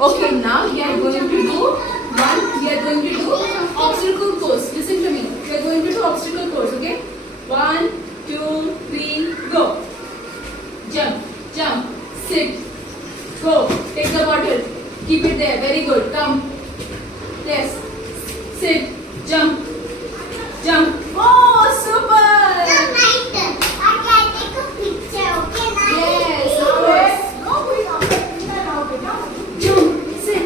Okay, now we are going to do obstacle course. Listen to me. We are going to do obstacle course, okay? 1, 2, 3, go. Jump, jump, sit, go. Take the bottle. Keep it there. Very good. Come. Yes. Sit, jump, jump. Oh, super. Yes, of course. Jump, sit.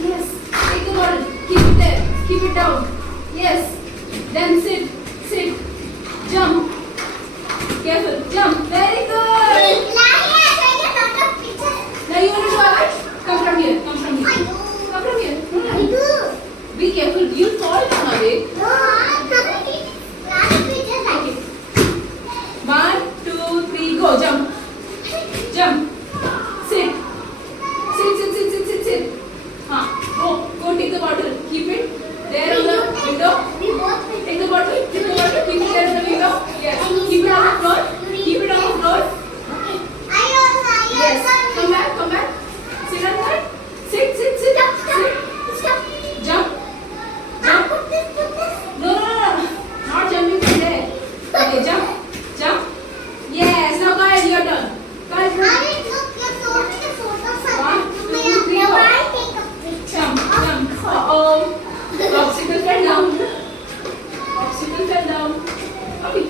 Yes. Take the bottle. Keep it there. Keep it down. Yes. Then sit, jump. Careful. Jump. Very good. Now you want to do it? Come from here. Come from here. Come from here. Be careful. You'll fall down away. Okay. 1, 2, 3, go. Jump. Jump. Sit. Sit. Go take the bottle. Keep it there on the window. Take the bottle. Keep it there on the window. Yes. Keep it on the floor. Keep it on the floor. Yes. Come back. Sit on that. Sit. Jump. No. Not jumping from there. Okay, jump. Yes. Now guys, your turn. Guys, 1, 2, 3, go. Jump. Obstacle fell down. Okay.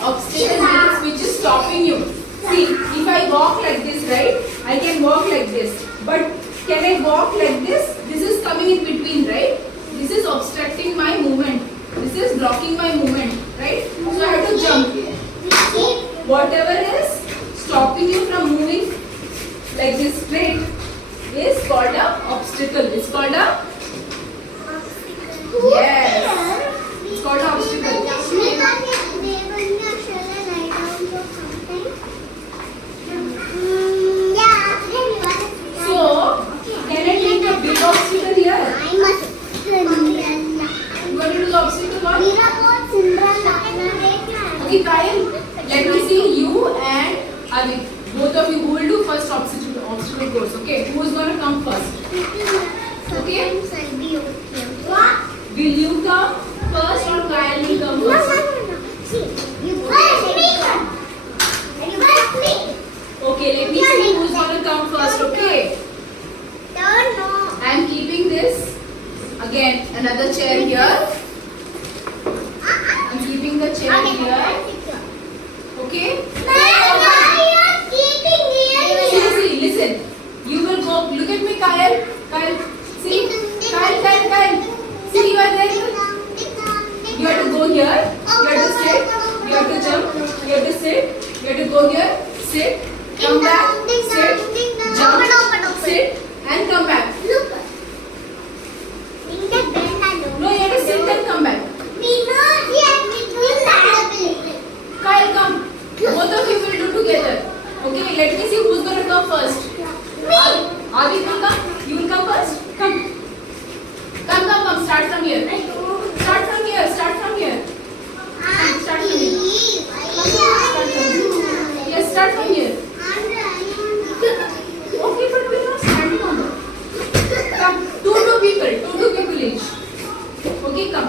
Obstacle means which is stopping you. See, if I walk like this, right? I can walk like this. But can I walk like this? This is coming in between, right? This is obstructing my movement. This is blocking my movement, right? So I have to jump. So whatever is stopping you from moving like this straight is called a obstacle. It's called a yes. It's called an obstacle. So, can I take a big obstacle here? You want to do the obstacle one? Okay, Kyle, let me see you and Avik. Both of you who will do first obstacle course. Okay, who is going to come first? Okay. Will you come first or Kyle will come first? Okay, let me see who is going to come first. Okay. I am keeping this. Again, another chair here. I am keeping the chair here. Okay. See, listen. You will go. Look at me, Kyle. See. Kyle. See, you are there. You have to go here. You have to sit. You have to jump. You have to sit. You have to go here. Sit. Come back. Sit. Jump. Sit. And come back. No, you have to sit and come back. Kyle, come. Both of you will do together. Okay, let me see who's going to come first. Avi will come. You will come first. Come. Start from here. Start from here. Yes, start from here. Okay, but we are not standing on that. Come. Two people each. Okay, come.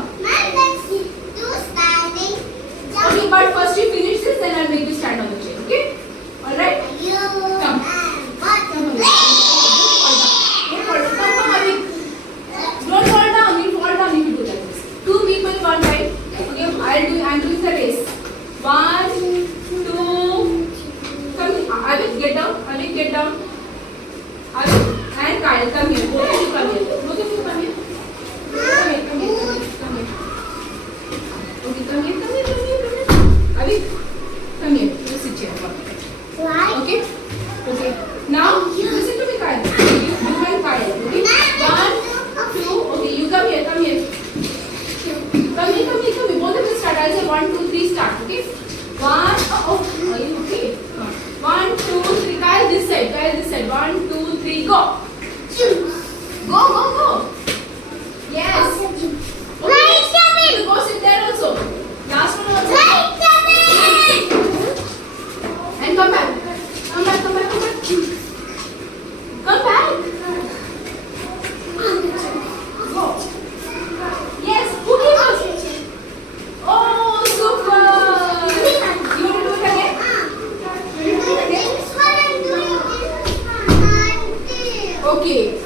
Okay, but first you finish this, then I'll make you stand on the chair. Okay? Alright? Come. Come, Avik. Don't fall down. You'll fall down if you do like this. 2 people, 1 right? Okay, I'm doing the race. 1, 2. Come, Avik, get down. Avik and Kyle, come here. Both of you come here. Come here. Okay, come here. Avik, come here. You sit here. Why? Okay. Now, listen to me, Kyle. You and Kyle. Okay. 1, 2. Okay, you come here. Come here. Both of you start. I'll say 1, 2, 3. Start. Okay. 1. Are you okay? 1, 2, 3. Kyle this side. 1, 2, 3. Go. Go. Okay.